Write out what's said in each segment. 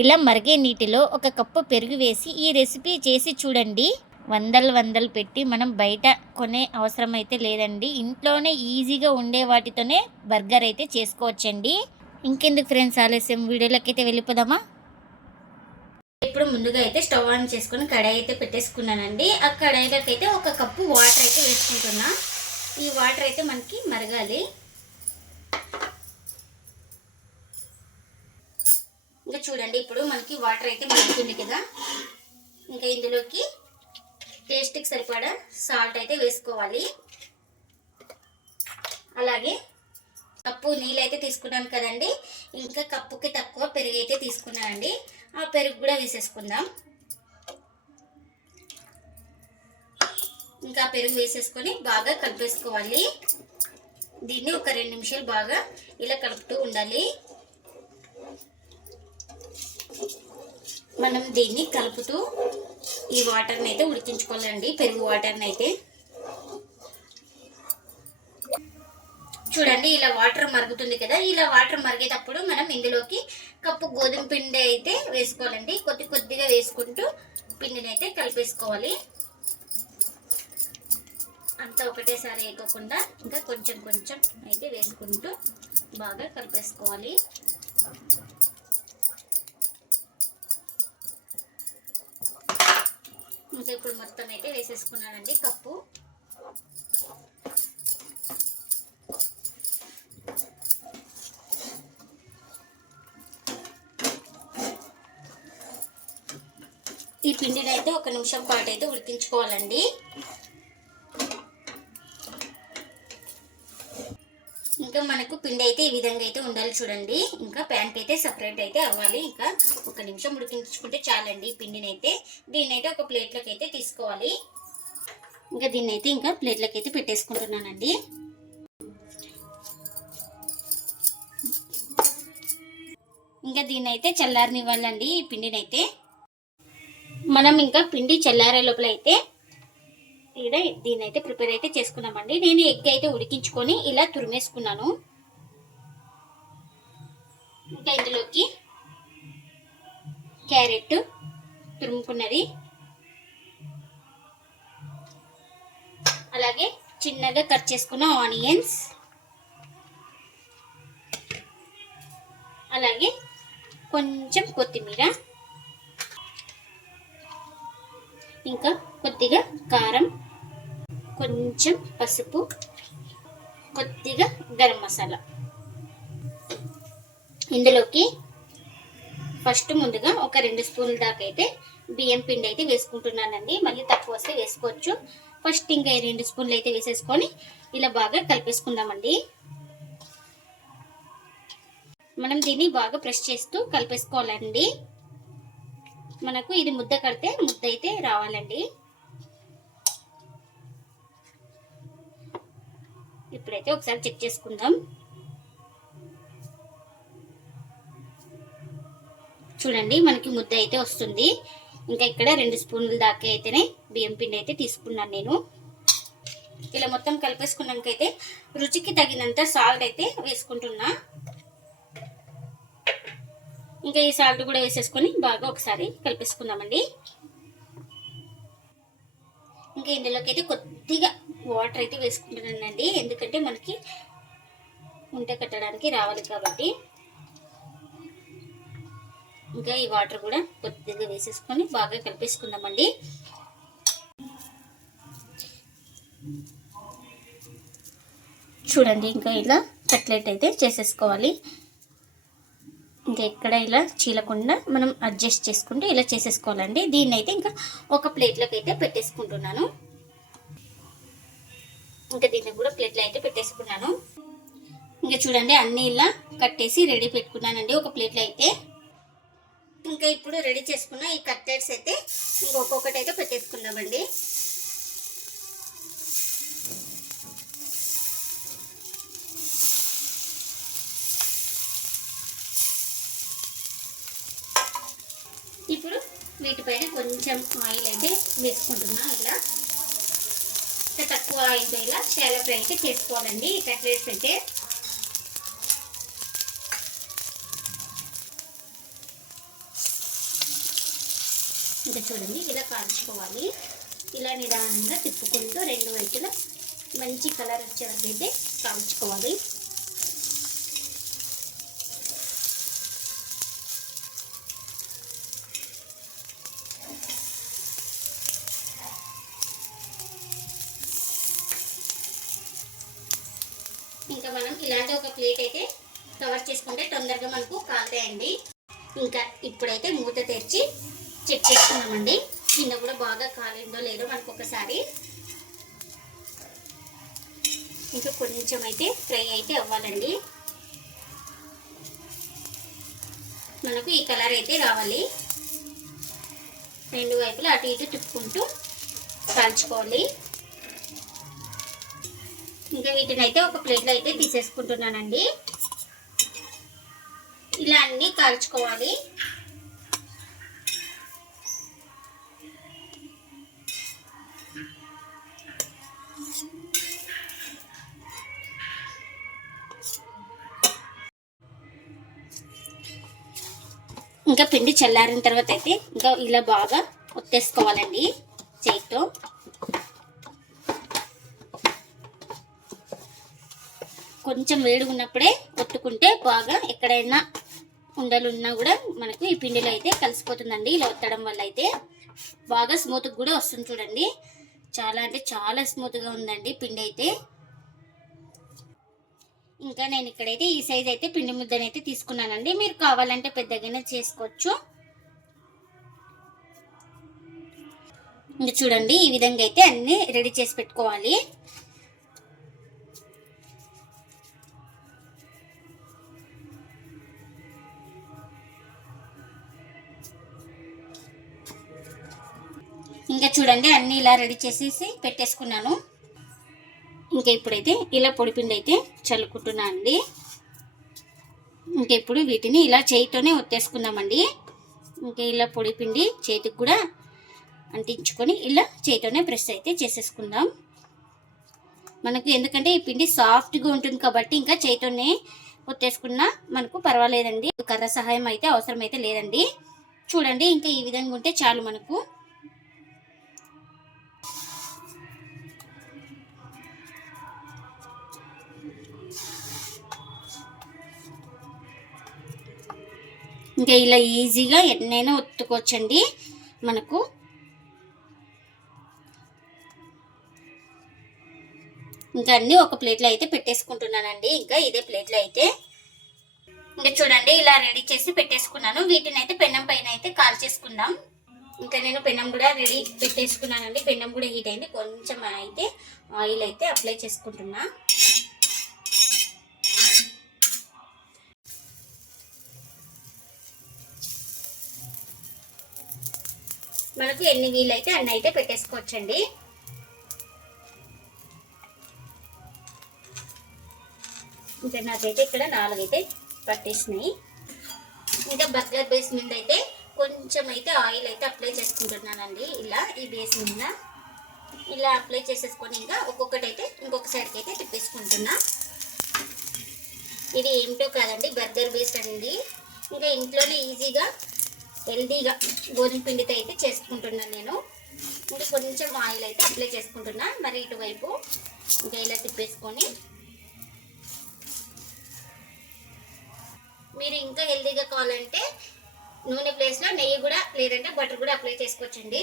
ఇలా మరిగే నీటిలో ఒక కప్పు పెరుగు వేసి ఈ రెసిపీ చేసి చూడండి. వందలు వందలు పెట్టి మనం బయట కొనే అవసరం అయితే లేదండి. ఇంట్లోనే ఈజీగా ఉండే వాటితోనే బర్గర్ అయితే చేసుకోవచ్చండి. ఇంకెందుకు ఫ్రెండ్స్ ఆలస్యం? వీడియోలోకి అయితే వెళ్ళిపోదామా? ఇప్పుడు ముందుగా అయితే స్టవ్ ఆన్ చేసుకుని కడాయి అయితే పెట్టేసుకున్నానండి. ఆ కడాయిలోకి అయితే ఒక కప్పు వాటర్ అయితే వేసుకుంటున్నా. ఈ వాటర్ అయితే మనకి మరగాలి. ఇంకా చూడండి ఇప్పుడు మనకి వాటర్ అయితే మరుగుతుంది కదా. ఇంకా ఇందులోకి టేస్ట్కి సరిపడా సాల్ట్ అయితే వేసుకోవాలి. అలాగే కప్పు నీళ్ళు అయితే తీసుకున్నాను కదండి. ఇంకా కప్పుకి తక్కువ పెరుగు అయితే తీసుకున్నానండి. ఆ పెరుగు కూడా వేసేసుకుందాం. ఇంకా పెరుగు వేసేసుకొని బాగా కలిపేసుకోవాలి. దీన్ని ఒక రెండు నిమిషాలు బాగా ఇలా కలుపుతూ ఉండాలి. మనం దీన్ని కలుపుతూ ఈ వాటర్ని అయితే ఉడికించుకోవాలండి. పెరుగు వాటర్ని అయితే. చూడండి ఇలా వాటర్ మరుగుతుంది కదా. ఇలా వాటర్ మరిగేటప్పుడు మనం ఇందులోకి కప్పు గోధుమ పిండి అయితే వేసుకోవాలండి. కొద్ది కొద్దిగా వేసుకుంటూ పిండిని అయితే కలిపేసుకోవాలి. అంతా ఒకటేసారి వేయకోకుండా ఇంకా కొంచెం కొంచెం అయితే వేసుకుంటూ బాగా కలిపేసుకోవాలి. ఇంకా ఇప్పుడు మొత్తం అయితే వేసేసుకున్నానండి కప్పు. ఈ పిండిని అయితే ఒక నిమిషం పాటు అయితే ఉడికించుకోవాలండి. ఇంకా మనకు పిండి అయితే ఈ విధంగా అయితే ఉండాలి చూడండి. ఇంకా ప్యాన్కి అయితే సపరేట్ అయితే అవ్వాలి. ఇంకా ఒక నిమిషం ఉడికించుకుంటే చాలండి ఈ పిండిని అయితే దీన్ని అయితే ఒక ప్లేట్లోకి అయితే తీసుకోవాలి. ఇంకా దీన్ని అయితే ఇంకా ప్లేట్లోకి అయితే పెట్టేసుకుంటున్నానండి. ఇంకా దీన్ని అయితే చల్లారనివ్వాలండి ఈ పిండిని అయితే మనం ఇంకా పిండి చల్లారే లోపల అయితే ఇక్కడ దీన్ని అయితే ప్రిపేర్ అయితే చేసుకున్నామండి. నేను ఎగ్ అయితే ఉడికించుకొని ఇలా తురిమేసుకున్నాను. ఇంకా ఇందులోకి క్యారెట్ తురుముకున్నది. అలాగే చిన్నగా కట్ చేసుకున్న ఆనియన్స్. అలాగే కొంచెం కొత్తిమీర. ఇంకా కొద్దిగా కారం. కొంచెం పసుపు కొద్దిగా గరం మసాలా. ఇందులోకి ఫస్ట్ ముందుగా ఒక రెండు స్పూన్ల దాకా అయితే బియ్యం పిండి అయితే వేసుకుంటున్నానండి. మళ్ళీ తక్కువ వస్తే వేసుకోవచ్చు. ఫస్ట్ ఇంకా ఈ రెండు స్పూన్లు అయితే వేసేసుకొని ఇలా బాగా కలిపేసుకుందామండి. మనం దీన్ని బాగా ప్రెస్ చేస్తూ కలిపేసుకోవాలండి. మనకు ఇది ముద్ద కడితే ముద్ద అయితే రావాలండి. ఇప్పుడైతే ఒకసారి చెక్ చేసుకుందాం. చూడండి మనకి ముద్ద అయితే వస్తుంది. ఇంకా ఇక్కడ రెండు స్పూన్ల దాకా అయితేనే బియ్యం పిండి అయితే తీసుకున్నాను నేను. ఇలా మొత్తం కలిపేసుకున్నాకైతే రుచికి తగినంత సాల్ట్ అయితే వేసుకుంటున్నా. ఇంకా ఈ సాల్ట్ కూడా వేసేసుకొని బాగా ఒకసారి కలిపేసుకుందామండి. ఇంకా ఇందులోకి అయితే కొద్దిగా వాటర్ అయితే వేసుకుంటున్నానండి ఎందుకంటే మనకి ఉంట కట్టడానికి రావాలి కాబట్టి. ఇంకా ఈ వాటర్ కూడా కొద్దిగా వేసేసుకొని బాగా కలిపేసుకుందామండి. చూడండి ఇంకా ఇలా కట్లెట్ అయితే చేసేసుకోవాలి. ఇంకా ఎక్కడ ఇలా చీలకుండా మనం అడ్జస్ట్ చేసుకుంటూ ఇలా చేసేసుకోవాలండి. దీన్ని అయితే ఇంకా ఒక ప్లేట్లోకి అయితే పెట్టేసుకుంటున్నాను. ఇంకా దీన్ని కూడా ప్లేట్లు అయితే పెట్టేసుకున్నాను. ఇంకా చూడండి అన్ని ఇలా కట్టేసి రెడీ పెట్టుకున్నానండి. ఒక ప్లేట్లో అయితే. ఇంకా ఇప్పుడు రెడీ చేసుకున్న ఈ కట్లెట్స్ అయితే ఇంకొకటి అయితే పెట్టేసుకుందామండి. ఇప్పుడు వీటిపైన కొంచెం ఆయిల్ అయితే వేసుకుంటున్నా ఇలా. తక్కువ అయితే ఇలా చాలా ఫ్రై అయితే చేసుకోవాలండి కట్లెట్స్ అయితే. ఇంకా చూడండి ఇలా కాల్చుకోవాలి. ఇలా నిదానంగా తిప్పుకుంటూ రెండు వైపులా మంచి కలర్ వచ్చేవరకైతే కాల్చుకోవాలి. చేసుకుంటే తొందరగా మనకు కాలుతాయండి. ఇంకా ఇప్పుడైతే మూత తెరిచి చెక్ చేసుకున్నామండి కింద కూడా బాగా కాలిందో లేదో మనకు ఒకసారి ఇంకా కొంచెం అయితే ఫ్రై అయితే అవ్వాలండి. మనకు ఈ కలర్ అయితే రావాలి. రెండు వైపులా అటు ఇటు తిప్పుకుంటూ కాల్చుకోవాలి. ఇంకా వీటిని అయితే ఒక ప్లేట్లో అయితే తీసేసుకుంటున్నానండి. ఇలా అన్నీ కాల్చుకోవాలి ఇంకా పిండి చల్లారిన తర్వాత అయితే ఇంకా ఇలా బాగా ఒత్తేసుకోవాలండి చేతితో కొంచెం వేడిగా ఉన్నప్పుడే ఒత్తుకుంటే బాగా ఎక్కడైనా ఉండలు ఉన్నా కూడా మనకు ఈ పిండిలో అయితే కలిసిపోతుందండి. ఇలా ఒత్తడం వల్ల అయితే బాగా స్మూత్గా కూడా వస్తుంది చూడండి. చాలా అంటే చాలా స్మూత్గా ఉందండి పిండి అయితే. ఇంకా నేను ఇక్కడైతే ఈ సైజ్ అయితే పిండి ముద్దనైతే తీసుకున్నానండి. మీరు కావాలంటే పెద్దగానే చేసుకోవచ్చు. ఇంకా చూడండి ఈ విధంగా అయితే అన్నీ రెడీ చేసి పెట్టుకోవాలి. ఇంకా చూడండి అన్ని ఇలా రెడీ చేసేసి పెట్టేసుకున్నాను. ఇంకా ఇప్పుడైతే ఇలా పొడిపిండి అయితే చల్లుకుంటున్నా అండి. ఇంకా ఇప్పుడు వీటిని ఇలా చేయితోనే ఒత్తేసుకుందామండి. ఇంకా ఇలా పొడిపిండి చేతికి కూడా అంటించుకొని ఇలా చేతితోనే ప్రెస్ అయితే చేసేసుకుందాం. మనకు ఎందుకంటే ఈ పిండి సాఫ్ట్గా ఉంటుంది కాబట్టి ఇంకా చేతితోనే ఒత్తేసుకున్నా మనకు పర్వాలేదండి. కర్ర సహాయం అయితే అవసరం అయితే లేదండి. చూడండి ఇంకా ఈ విధంగా ఉంటే చాలు మనకు. ఇంకా ఇలా ఈజీగా ఎన్నైనా ఒత్తుకోవచ్చండి మనకు. ఇంకా అన్నీ ఒక ప్లేట్లో అయితే పెట్టేసుకుంటున్నానండి. ఇంకా ఇదే ప్లేట్లో అయితే. ఇంకా చూడండి ఇలా రెడీ చేసి పెట్టేసుకున్నాను. వీటిని అయితే పెన్నం పైన అయితే కాల్ చేసుకుందాం. ఇంకా నేను పెన్నం కూడా రెడీ పెట్టేసుకున్నానండి. పెన్నం కూడా హీట్ అయింది. కొంచెం అయితే ఆయిల్ అయితే అప్లై చేసుకుంటున్నా. మనకు ఎన్ని వీలైతే అన్ని అయితే పెట్టేసుకోవచ్చండి. ఇంకా నాకైతే ఇక్కడ నాలుగైతే పట్టేసినాయి. ఇంకా బర్గర్ బేస్ మీద అయితే కొంచెం అయితే ఆయిల్ అయితే అప్లై చేసుకుంటున్నానండి. ఇలా ఈ బేస్ మీద ఇలా అప్లై చేసేసుకొని ఇంకా ఒక్కొక్కటి అయితే ఇంకొక సైడ్కి అయితే తిప్పేసుకుంటున్నా. ఇది ఏమిటో కాదండి బర్గర్ బేస్ అండి. ఇంకా ఇంట్లోనే ఈజీగా హెల్దీగా గోధుమ పిండితో అయితే చేసుకుంటున్నాను నేను. ఇంకా కొంచెం ఆయిల్ అయితే అప్లై చేసుకుంటున్నా. మరి ఇటువైపు ఇంకా ఇలా తిప్పేసుకొని. మీరు ఇంకా హెల్దీగా కావాలంటే నూనె ప్లేస్లో నెయ్యి కూడా లేదంటే బటర్ కూడా అప్లై చేసుకోవచ్చండి.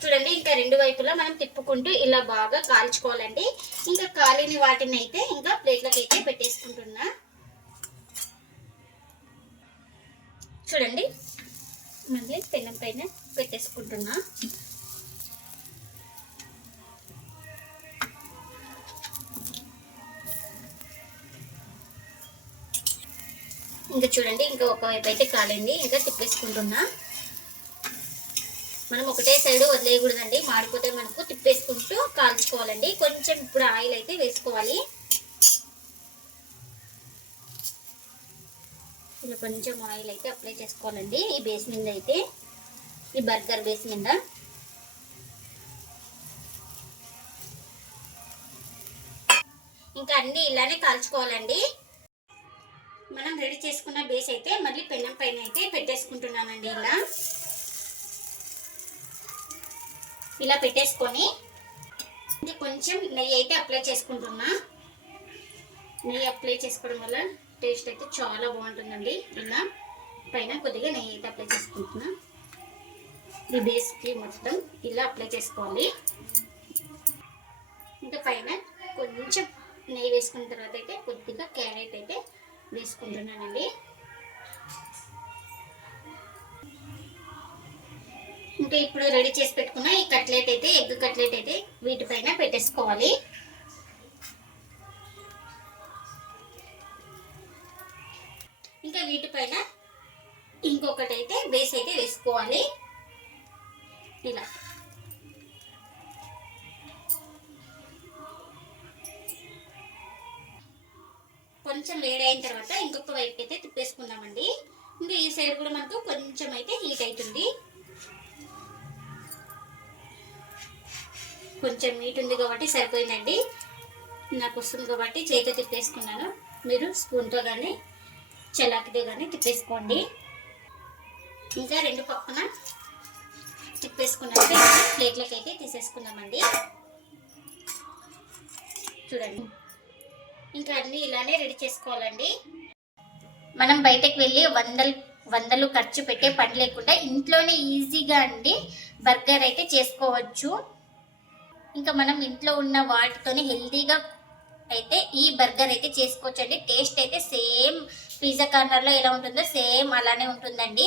చూడండి ఇంకా రెండు వైపులా మనం తిప్పుకుంటూ ఇలా బాగా కాల్చుకోవాలండి. ఇంకా కాలిన వాటిని అయితే ఇంకా ప్లేట్లోకి అయితే పెట్టేసుకుంటున్నా. చూడండి. మళ్ళీ పెనం పైన పెట్టేసుకుంటున్నా. ఇంకా చూడండి ఇంకా ఒకవైపు అయితే కాలండి ఇంకా తిప్పేసుకుంటున్నా. మనం ఒకటే సైడ్ వదిలేయకూడదండి. మాడిపోతే మనకు తిప్పేసుకుంటూ కాల్చుకోవాలండి. కొంచెం ఇప్పుడు ఆయిల్ అయితే వేసుకోవాలి. కొంచెం ఆయిల్ అయితే అప్లై చేసుకోవాలండి. ఈ బేస్ మీద అయితే ఈ బర్గర్ బేస్ మీద. ఇంకా అన్నీ ఇలానే కాల్చుకోవాలండి. మనం రెడీ చేసుకున్న బేస్ అయితే మళ్ళీ పెనం పైన అయితే పెట్టేసుకుంటున్నానండి ఇలా. ఇలా పెట్టేసుకొని కొంచెం నెయ్యి అయితే అప్లై చేసుకుంటున్నా. నెయ్యి అప్లై చేసుకోవడం వల్ల టేస్ట్ అయితే చాలా బాగుంటుందండి. ఇలా పైన కొద్దిగా నెయ్యి అయితే అప్లై చేసుకుంటున్నా. ఈ బేస్కి మొత్తం ఇలా అప్లై చేసుకోవాలి. ఇంకా పైన కొంచెం నెయ్యి వేసుకున్న తర్వాత అయితే కొద్దిగా క్యారెట్ అయితే వేసుకుంటున్నానండి. ఇంకా ఇప్పుడు రెడీ చేసి పెట్టుకున్న ఈ కట్లెట్ అయితే ఎగ్ కట్లెట్ అయితే వీటిపైన పెట్టేసుకోవాలి. కొంచెం వేడి అయిన తర్వాత ఇంకొక వైపు అయితే తిప్పేసుకుందామండి. ఇంకా ఈ సైడ్ కూడా మనకు కొంచెం అయితే హీట్ అవుతుంది. కొంచెం నీట్ ఉంది కాబట్టి సరిపోయిందండి. నాకు వస్తుంది కాబట్టి చేతితో తిప్పేసుకున్నాను. మీరు స్పూన్తో కానీ చలాకితో కానీ తిప్పేసుకోండి. ఇంకా రెండు పక్కన తిప్పేసుకున్నాక ప్లేట్లకి అయితే తీసేసుకుందామండి. చూడండి. ఇంకా అన్నీ ఇలానే రెడీ చేసుకోవాలండి. మనం బయటకు వెళ్ళి వందలు వందలు ఖర్చు పెట్టే పని లేకుండా ఇంట్లోనే ఈజీగా అండి బర్గర్ అయితే చేసుకోవచ్చు. ఇంకా మనం ఇంట్లో ఉన్న వాటితోనే హెల్తీగా అయితే ఈ బర్గర్ అయితే చేసుకోవచ్చు అండి టేస్ట్ అయితే సేమ్ పిజ్జా కార్నర్లో ఎలా ఉంటుందో సేమ్ అలానే ఉంటుందండి.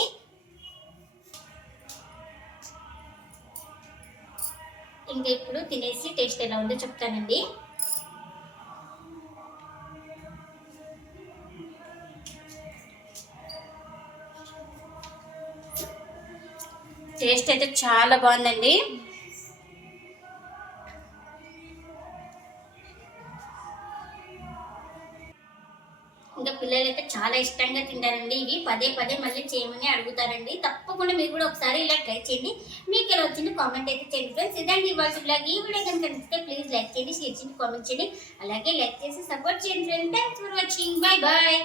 ఇంకా ఇప్పుడు తినేసి టేస్ట్ ఎలా ఉందో చెప్తానండి. టేస్ట్ అయితే చాలా బాగుందండి. ఇంకా పిల్లలు అయితే చాలా ఇష్టంగా తింటారండి. ఇవి పదే పదే మళ్ళీ చేయమని అడుగుతారండి. తప్పకుండా మీరు కూడా ఒకసారి ఇలా ట్రై చేయండి. మీకు ఎలా వచ్చింది కామెంట్ అయితే చేయండి ఫ్రెండ్స్. ఇదండి ఇవాళ బ్లాగ్. ఈ వీడియో కనుక నచ్చితే ప్లీజ్ లైక్ చేయండి షేర్ చేయండి కామెంట్ చేయండి. అలాగే లైక్ చేసి సపోర్ట్ చేయండి friends. Thanks for watching. Bye bye.